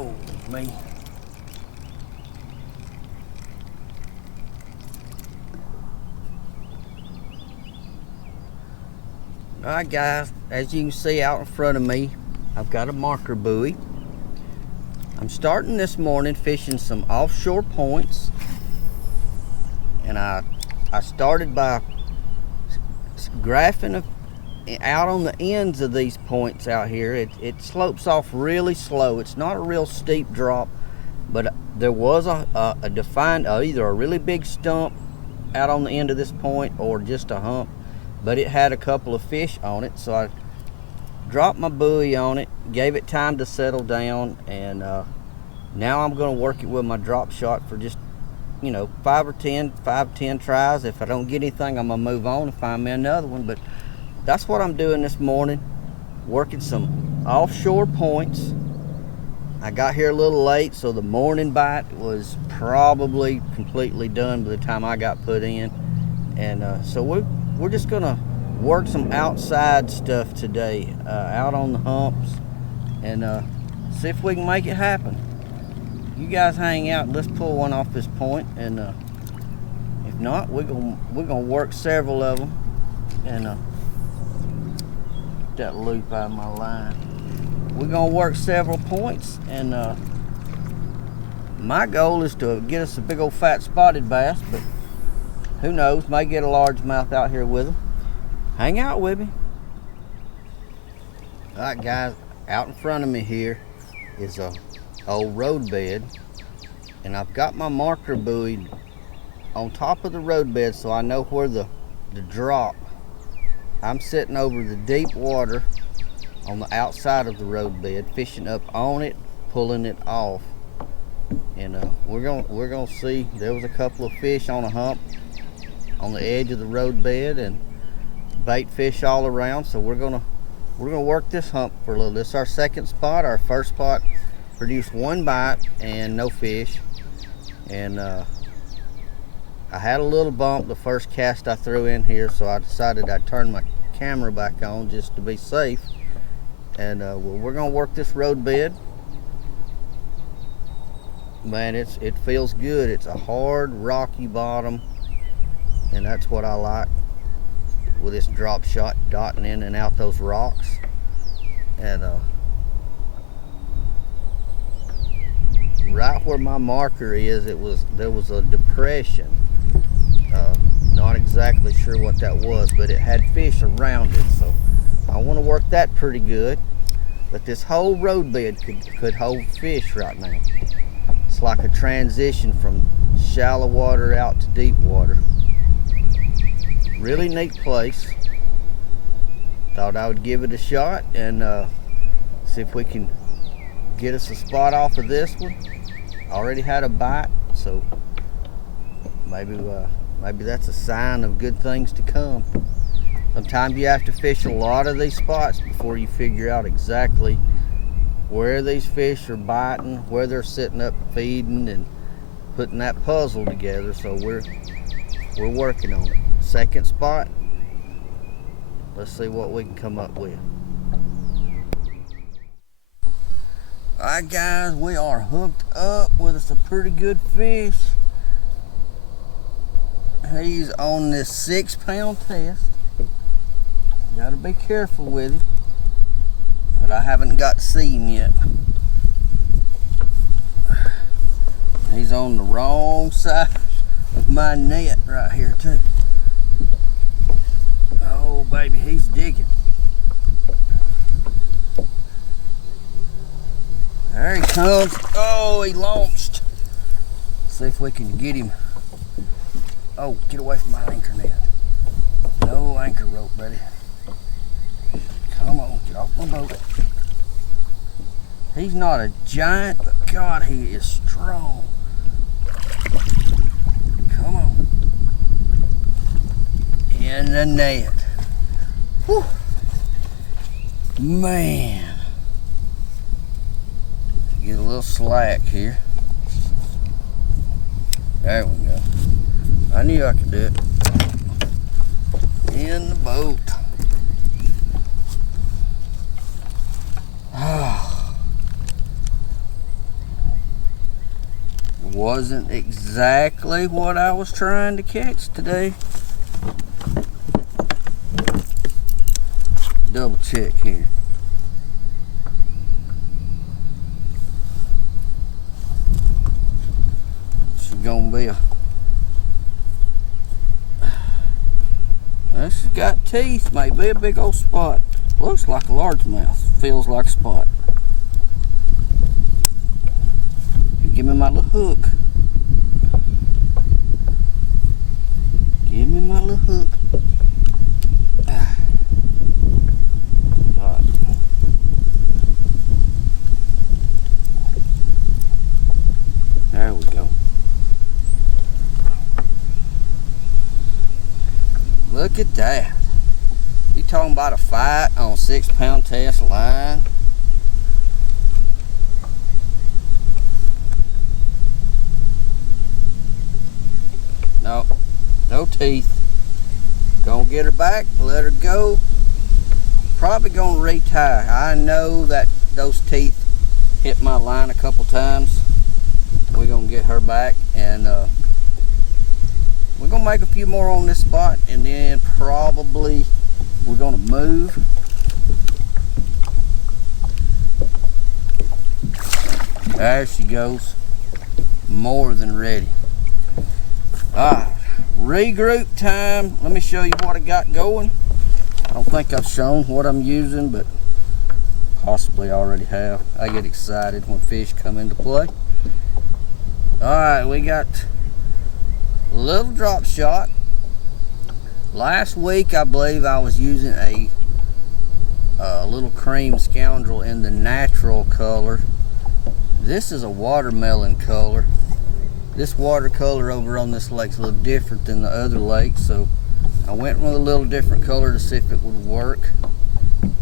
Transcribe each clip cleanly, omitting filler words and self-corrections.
Oh, me. Alright guys, as you can see out in front of me, I've got a marker buoy. I'm starting this morning fishing some offshore points, and I started by graphing out on the ends of these points out here. It slopes off really slow. It's not a real steep drop, but there was a defined, either a really big stump out on the end of this point or just a hump, but it had a couple of fish on it, so I dropped my buoy on it, gave it time to settle down, and now I'm going to work it with my drop shot for just, 5 to 10 tries. If I don't get anything, I'm going to move on and find me another one. But that's what I'm doing this morning, working some offshore points. I got here a little late, so the morning bite was probably completely done by the time I got put in. And so we're just going to work some outside stuff today, out on the humps, and see if we can make it happen. You guys hang out, let's pull one off this point, and if not, we're gonna work several of them. And get that loop out of my line. We're gonna work several points, and my goal is to get us a big old fat spotted bass, but who knows, may get a largemouth out here with them. Hang out with me. All right guys, out in front of me here is a old road bed, and I've got my marker buoy on top of the road bed so I know where the drop. I'm sitting over the deep water on the outside of the road bed, fishing up on it, pulling it off, and we're gonna see. There was a couple of fish on a hump on the edge of the road bed, and bait fish all around, so we're gonna work this hump for a little. This is our second spot. Our first spot produced one bite and no fish, and I had a little bump the first cast I threw in here, so I decided I'd turn my camera back on just to be safe. And we're gonna work this road bed. Man, it feels good. It's a hard rocky bottom, and that's what I like with this drop shot, dotting in and out those rocks. And right where my marker is, there was a depression. Not exactly sure what that was, but it had fish around it, so I want to work that pretty good. But this whole road bed could hold fish right now. It's like a transition from shallow water out to deep water. Really neat place. Thought I would give it a shot and see if we can get us a spot off of this one. Already had a bite, so maybe that's a sign of good things to come. Sometimes you have to fish a lot of these spots before you figure out exactly where these fish are biting, where they're sitting up feeding, and putting that puzzle together. So we're working on it. Second spot. Let's see what we can come up with. Alright guys, we are hooked up with us a pretty good fish. He's on this 6-pound test. You gotta be careful with him, but I haven't got to see him yet. He's on the wrong side of my net right here too. Oh baby, he's digging. There he comes. Oh, he launched. See if we can get him. Oh, get away from my anchor net. No anchor rope, buddy. Come on, get off my boat. He's not a giant, but God, he is strong. Come on. In the net. Whew. Man. Get a little slack here. There we go. I knew I could do it. In the boat. wasn't exactly what I was trying to catch today. Double check here. She's gonna be this has got teeth, may be a big old spot. Looks like a largemouth, feels like a spot. Give me my little hook. Give me my little hook. Right. There we go. Look at that. You talking about a fight on 6-pound test line? No, no teeth. Gonna get her back, let her go. Probably gonna retie. I know that those teeth hit my line a couple times. We're gonna get her back, and we're gonna make a few more on this spot, and then probably we're gonna move. There she goes, more than ready. Alright, regroup time. Let me show you what I got going. I don't think I've shown what I'm using, but possibly already have. I get excited when fish come into play. Alright, we got a little drop shot. Last week I believe I was using a little cream scoundrel in the natural color. This is a watermelon color. This watercolor over on this lake's a little different than the other lakes, so I went with a little different color to see if it would work.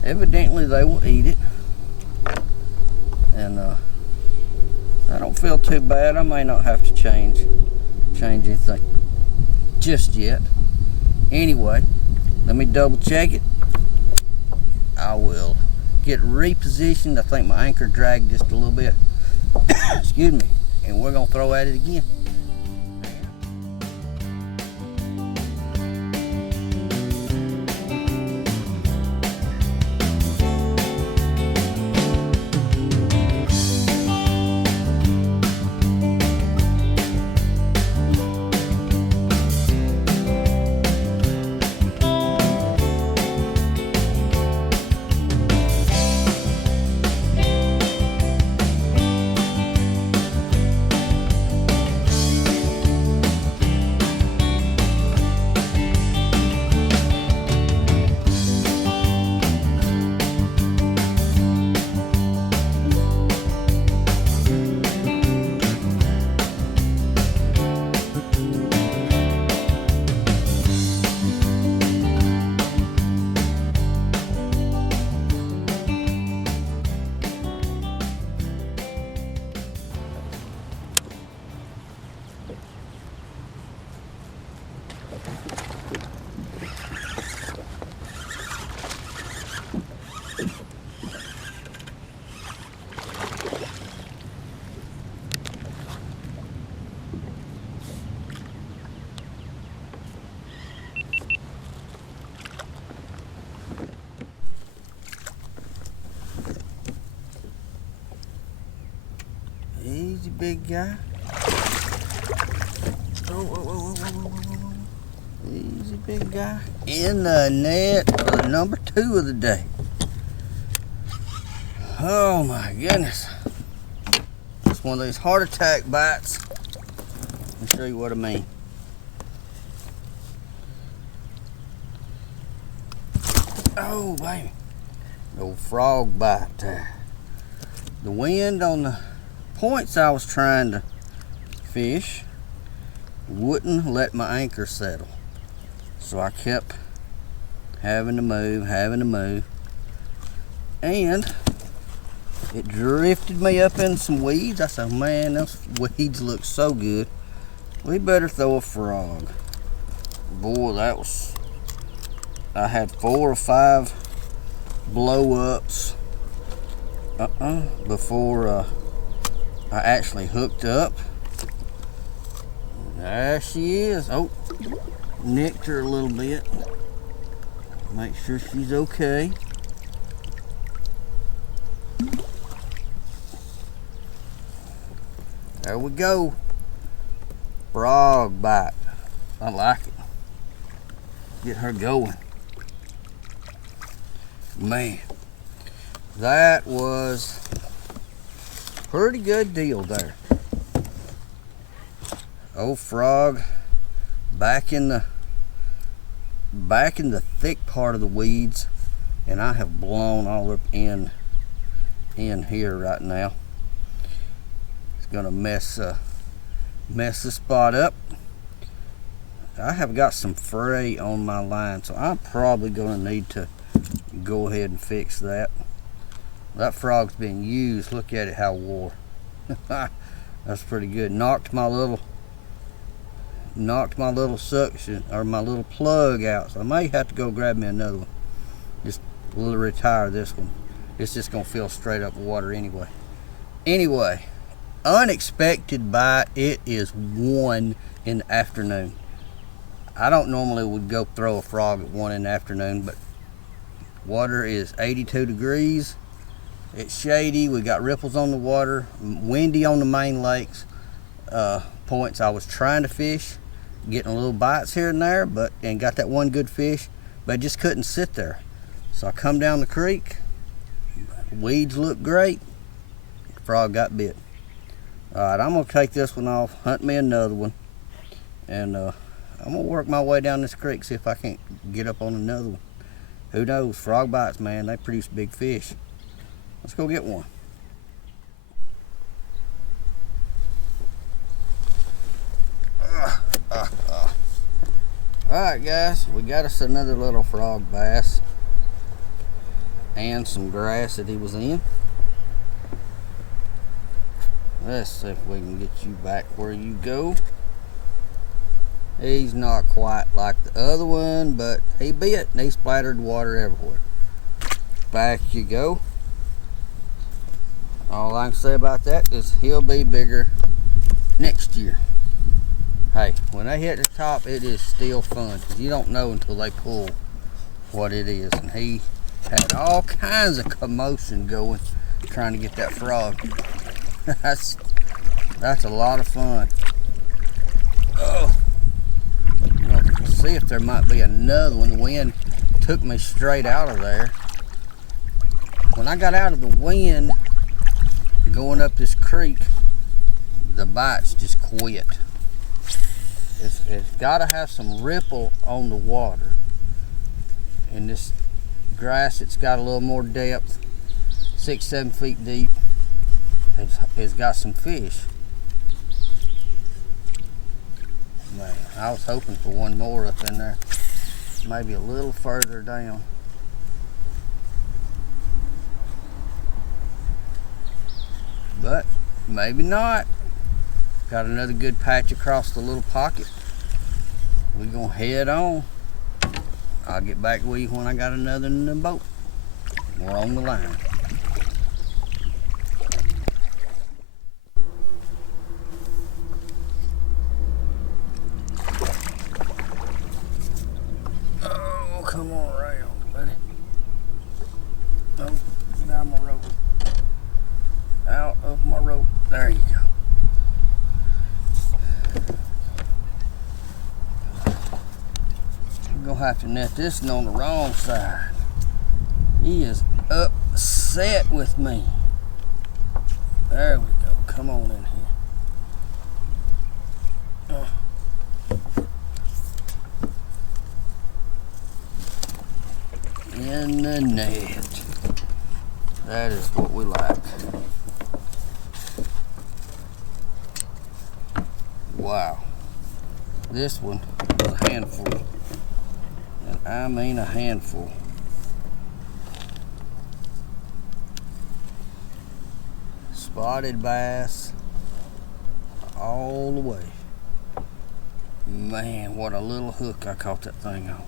Evidently they will eat it, and I don't feel too bad. I may not have to change anything just yet. Anyway, let me double check it. I will get repositioned. I think my anchor dragged just a little bit. Excuse me. And we're gonna throw at it again. Easy, big guy. Easy, big guy. In the net for number 2 of the day. Oh my goodness. It's one of these heart attack bites. Let me show you what I mean. Oh, baby. Old frog bite there. The wind on the points I was trying to fish wouldn't let my anchor settle. So I kept having to move. And it drifted me up in some weeds. I said, man, those weeds look so good. We better throw a frog. Boy, that was... I had 4 or 5 blow-ups before I actually hooked up. There she is. Oh, nicked her a little bit. Make sure she's okay. There we go. Frog bite. I like it. Get her going. Man, that was a pretty good deal there. Old frog back in the thick part of the weeds, and I have blown all up in here right now. It's gonna mess the spot up. I have got some fray on my line, so I'm probably gonna need to go ahead and fix that. That frog's been used. Look at it, how wore. That's pretty good. Knocked my little suction, or my little plug out, so I may have to go grab me another one. Just retire this one. It's just gonna fill straight up with water anyway. Unexpected bite. It is 1 in the afternoon. I don't normally would go throw a frog at 1 in the afternoon, but water is 82 degrees. It's shady. We got ripples on the water, windy on the main lakes points I was trying to fish, getting little bites here and there, and got that one good fish, but I just couldn't sit there. So I come down the creek. Weeds look great. Frog got bit. All right, I'm gonna take this one off, hunt me another one, and I'm gonna work my way down this creek, see if I can't get up on another one. Who knows? Frog bites, man, they produce big fish. Let's go get one. Alright guys, we got us another little frog bass and some grass that he was in. Let's see if we can get you back where you go. He's not quite like the other one, but he bit and he splattered water everywhere. Back you go. All I can say about that is he'll be bigger next year. Hey, when they hit the top, it is still fun, because you don't know until they pull what it is. And he had all kinds of commotion going trying to get that frog. That's a lot of fun. Oh, let's see if there might be another one. The wind took me straight out of there. When I got out of the wind going up this creek, the bites just quit. It's got to have some ripple on the water. In this grass, it's got a little more depth, 6-7 feet deep. It's got some fish. Man, I was hoping for one more up in there, maybe a little further down. But maybe not. Got another good patch across the little pocket. We're gonna head on. I'll get back with you when I got another in the boat. We're on the line. Oh, come on around, buddy. Oh, get out of my rope. Out of my rope. There you go. Gonna have to net this one on the wrong side. He is upset with me. There we go. Come on in here. In the net. That is what we like. Wow. This one is a handful. I mean a handful. Spotted bass all the way. Man, what a little hook I caught that thing on.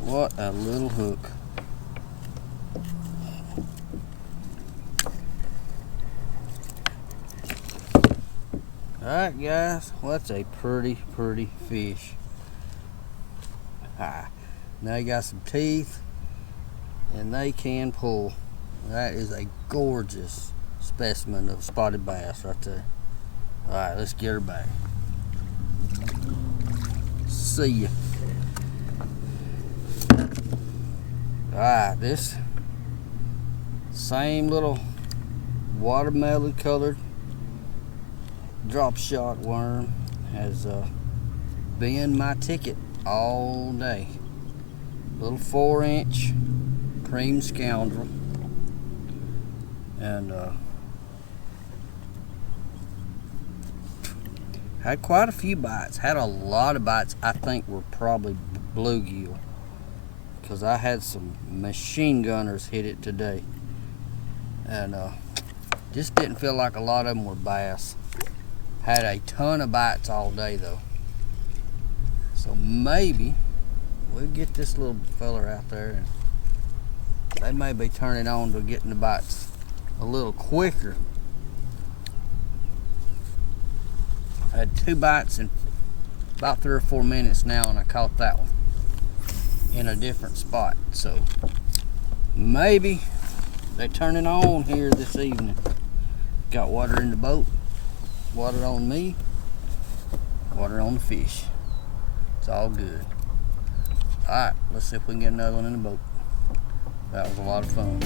What a little hook. Alright guys, well, that's a pretty fish. Now you got some teeth and they can pull. That is a gorgeous specimen of spotted bass right there. Alright, let's get her back. See ya. Alright, this same little watermelon colored drop shot worm has been my ticket all day. Little 4-inch cream scoundrel, and had quite a few bites. Had a lot of bites. I think were probably bluegill, because I had some machine gunners hit it today, and just didn't feel like a lot of them were bass. Had a ton of bites all day though, so maybe we'll get this little feller out there and they may be turning on to getting the bites a little quicker. I had 2 bites in about 3 or 4 minutes now, and I caught that one in a different spot. So maybe they're turning on here this evening. Got water in the boat, water on me, water on the fish. It's all good. Alright, let's see if we can get another one in the boat. That was a lot of fun.